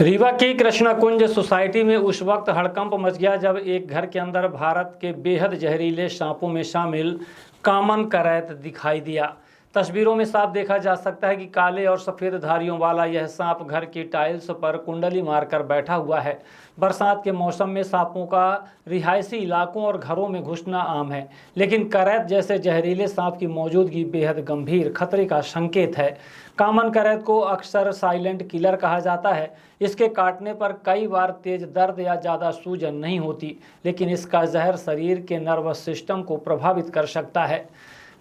रीवा की कृष्णा कुंज सोसाइटी में उस वक्त हड़कंप मच गया जब एक घर के अंदर भारत के बेहद जहरीले सांपों में शामिल कॉमन करैत दिखाई दिया। तस्वीरों में साफ देखा जा सकता है कि काले और सफ़ेद धारियों वाला यह सांप घर की टाइल्स पर कुंडली मारकर बैठा हुआ है। बरसात के मौसम में सांपों का रिहायशी इलाकों और घरों में घुसना आम है, लेकिन करैत जैसे जहरीले सांप की मौजूदगी बेहद गंभीर खतरे का संकेत है। कॉमन करैत को अक्सर साइलेंट किलर कहा जाता है। इसके काटने पर कई बार तेज दर्द या ज़्यादा सूजन नहीं होती, लेकिन इसका जहर शरीर के नर्वस सिस्टम को प्रभावित कर सकता है।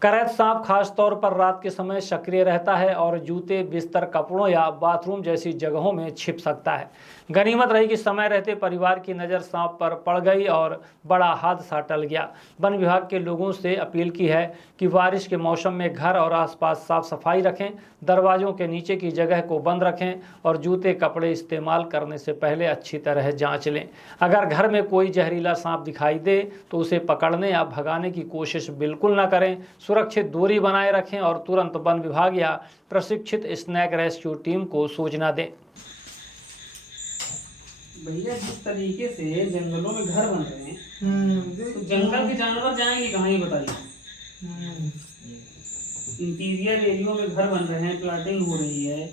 करैत सांप खास तौर पर रात के समय सक्रिय रहता है और जूते, बिस्तर, कपड़ों या बाथरूम जैसी जगहों में छिप सकता है। गनीमत रही कि समय रहते परिवार की नज़र सांप पर पड़ गई और बड़ा हादसा टल गया। वन विभाग के लोगों से अपील की है कि बारिश के मौसम में घर और आसपास साफ सफाई रखें, दरवाजों के नीचे की जगह को बंद रखें और जूते, कपड़े इस्तेमाल करने से पहले अच्छी तरह जांच लें। अगर घर में कोई जहरीला सांप दिखाई दे तो उसे पकड़ने या भगाने की कोशिश बिल्कुल न करें। सुरक्षित दूरी बनाए रखें और तुरंत वन विभाग या प्रशिक्षित स्नैक रेस्क्यू टीम को सूचना दें। भैया जिस तरीके से जंगलों में घर बन रहे हैं तो जंगल के जानवर जाएंगे कहाँ, ही बताइए। इंटीरियर एरियो में घर बन रहे हैं, प्लाटिंग हो रही है,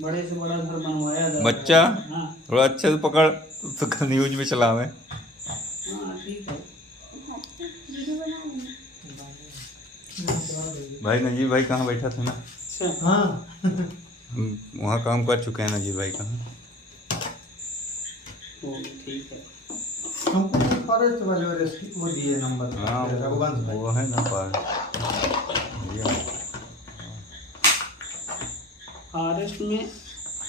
बड़े से बड़ा घर बनवाया जा बच्चा हाँ थोड़ा अच्छे से पकड़ तो न्यूज में चलावे। हाँ ठीक है। भाई नजीब भाई कहाँ बैठा था ना? अच्छा हाँ हम वहाँ काम कर चुके हैं। नजीब भाई कहाँ? ठीक है। हमको फॉरेस्ट वाले वो दिए नंबर। हाँ रघुवंश भाई वो है ना पार। फॉरेस्ट में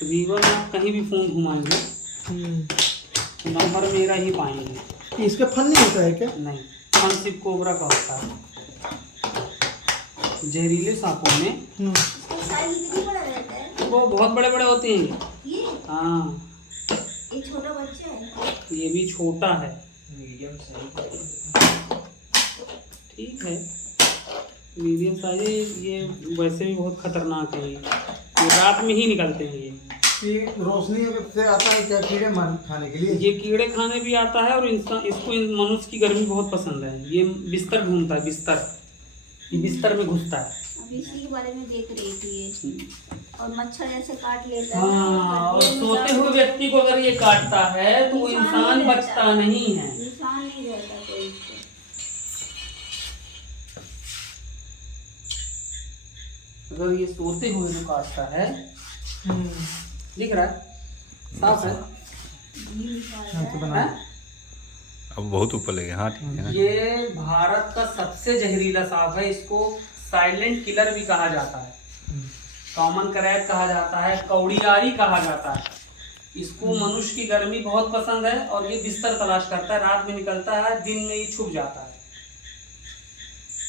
रीवा में आप कहीं भी फोन घुमाएंगे तो नंबर मेरा ही पाएंगे। इसका फल नहीं होता है क्या? नहीं, फन कोबरा का होता है। जहरीले सांपों में वो बहुत बड़े बड़े होते हैं। हाँ ये छोटा बच्चा है, ये भी छोटा है, मीडियम साइज। ठीक है, मीडियम साइज। ये वैसे भी बहुत खतरनाक है। ये रात में ही निकलते हैं। ये रोशनी से आता है क्या कीड़े मार खाने के लिए? ये कीड़े खाने भी आता है और इंसान इसको मनुष्य की गर्मी बहुत पसंद है। ये बिस्तर ढूंढता है, ये बिस्तर में घुसता है। अभी इसी के बारे में देख रही थी ये। और मच्छर ऐसे काट लेता है। हाँ, और सोते हुए व्यक्ति को अगर ये काटता है तो वो इंसान बचता नहीं है। इंसान नहीं रहता कोई इसको। अगर ये सोते हुए जो काटता है, दिख रहा है, साफ है। हैं? अब बहुत ऊपर लगे। हाँ ठीक है ना? ये भारत का सबसे जहरीला सांप है। इसको साइलेंट किलर भी कहा जाता है, कॉमन करैत कहा जाता है, कौड़ियारी कहा जाता है। इसको मनुष्य की गर्मी बहुत पसंद है और ये बिस्तर तलाश करता है। रात में निकलता है, दिन में ही छुप जाता है।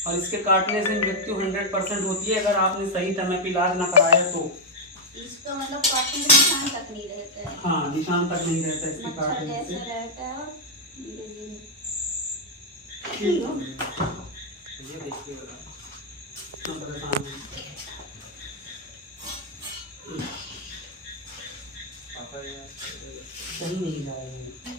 और इसके काटने से मृत्यु 100% होती है अगर आपने सही समय पर इलाज ना कराया तो। इसका मतलब काटने का निशान तक नहीं रहता है। हाँ, निशान तक नहीं रहता इसके मच्छर काटने से। जैसा रहता है और धीरे-धीरे। सही नहीं जाएगा।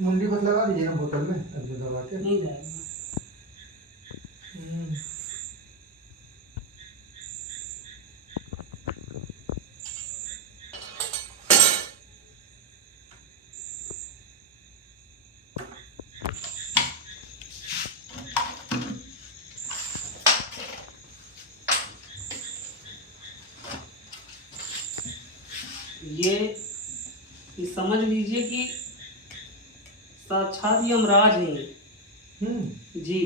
मुंडी बस लगा दीजिए ना बोतल में, ऐसे दबा के। नहीं जाएगा। ये समझ लीजिए कि साक्षात यमराज है जी।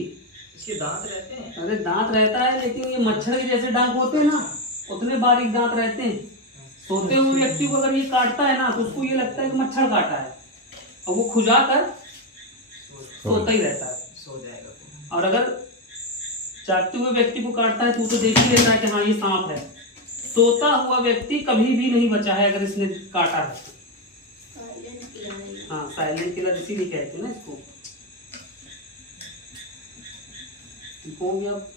इसके दांत रहते हैं। अरे दांत रहता है, लेकिन ये मच्छर के जैसे डंक होते हैं ना, उतने बारीक दांत रहते हैं। सोते हुए व्यक्ति को अगर ये काटता है ना तो उसको ये लगता है कि मच्छर काटा है और वो खुजा कर सोता ही रहता है, सो जाएगा। और अगर जागते हुए व्यक्ति को काटता है तो उसे देख ही लेता है कि हाँ ये सांप है। सोता हुआ व्यक्ति कभी भी नहीं बचा है अगर इसने काटा है। साइलेंट किलर है। हाँ, साइलेंट किलर इसीलिए कहते हैं ना इसको। देखो भी अब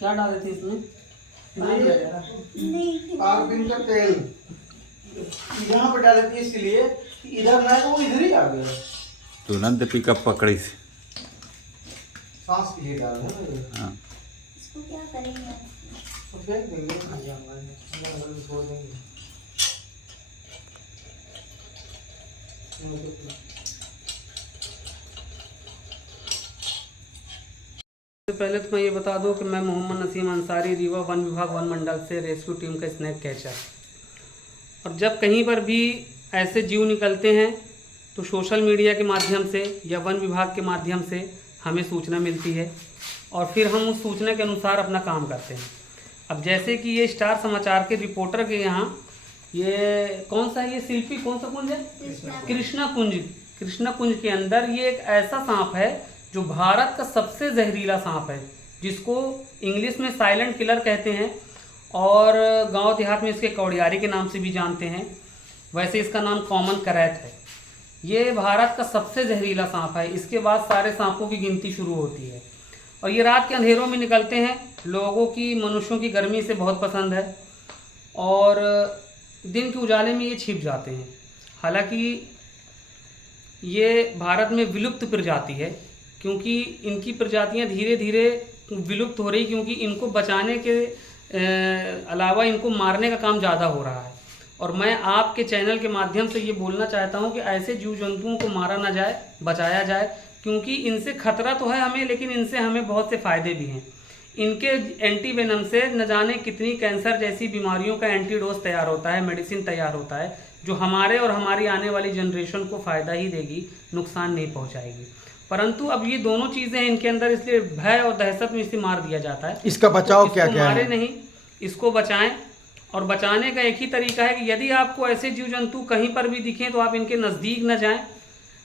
क्या डाले थे इसमें? नहीं पारफिन का तेल यहाँ पे डाले थे इसलिए कि इधर ना है तो वो इधर ही आ गया। तुरंत पिकअप पकड़ी से। सांस के लिए डाल है ना। हाँ इसको क्या करेंगे? तो फेंक देंगे जंगल में छोड़ देंगे। पहले तो मैं ये बता दूं कि मैं मोहम्मद नसीम अंसारी, रीवा वन विभाग वन मंडल से रेस्क्यू टीम का स्नैक कैचर। और जब कहीं पर भी ऐसे जीव निकलते हैं तो सोशल मीडिया के माध्यम से या वन विभाग के माध्यम से हमें सूचना मिलती है और फिर हम उस सूचना के अनुसार अपना काम करते हैं। अब जैसे कि ये स्टार समाचार के रिपोर्टर के यहाँ ये कौन सा है, ये शिल्पी कौन सा कुंज है? कृष्णा कुंज के अंदर ये एक ऐसा सांप है जो भारत का सबसे जहरीला सांप है, जिसको इंग्लिश में साइलेंट किलर कहते हैं और गांव देहात में इसके कौड़ियारी के नाम से भी जानते हैं। वैसे इसका नाम कॉमन करैत है। ये भारत का सबसे जहरीला सांप है। इसके बाद सारे सांपों की गिनती शुरू होती है और ये रात के अंधेरों में निकलते हैं। लोगों की, मनुष्यों की गर्मी से बहुत पसंद है और दिन के उजाले में ये छिप जाते हैं। हालांकि ये भारत में विलुप्त प्रजाति है, क्योंकि इनकी प्रजातियां धीरे धीरे विलुप्त हो रही, क्योंकि इनको बचाने के अलावा इनको मारने का काम ज़्यादा हो रहा है। और मैं आपके चैनल के माध्यम से ये बोलना चाहता हूँ कि ऐसे जीव जंतुओं को मारा ना जाए, बचाया जाए, क्योंकि इनसे खतरा तो है हमें, लेकिन इनसे हमें बहुत से फ़ायदे भी हैं। इनके एंटी वेनम से न जाने कितनी कैंसर जैसी बीमारियों का एंटीडोज तैयार होता है, मेडिसिन तैयार होता है, जो हमारे और हमारी आने वाली जनरेशन को फ़ायदा ही देगी, नुकसान नहीं पहुँचाएगी। परंतु अब ये दोनों चीज़ें इनके अंदर, इसलिए भय और दहशत में इसे मार दिया जाता है। इसका बचाव तो क्या क्या मारे है? नहीं, इसको बचाएं। और बचाने का एक ही तरीका है कि यदि आपको ऐसे जीव जंतु कहीं पर भी दिखें तो आप इनके नज़दीक न जाएं।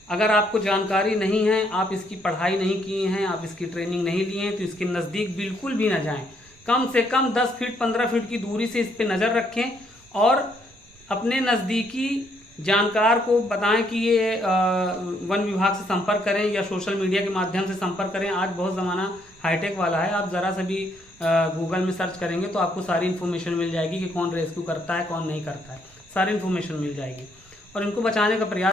अगर आपको जानकारी नहीं है, आप इसकी पढ़ाई नहीं किए हैं, आप इसकी ट्रेनिंग नहीं लिए हैं, तो इसके नज़दीक बिल्कुल भी न जाएं। कम से कम 10 फीट 15 फीट की दूरी से इस पर नज़र रखें और अपने नज़दीकी जानकार को बताएं कि ये वन विभाग से संपर्क करें या सोशल मीडिया के माध्यम से संपर्क करें। आज बहुत ज़माना हाईटेक वाला है, आप ज़रा सा भी गूगल में सर्च करेंगे तो आपको सारी इन्फॉर्मेशन मिल जाएगी कि कौन रेस्क्यू करता है, कौन नहीं करता है, सारी इन्फॉर्मेशन मिल जाएगी और इनको बचाने का प्रयास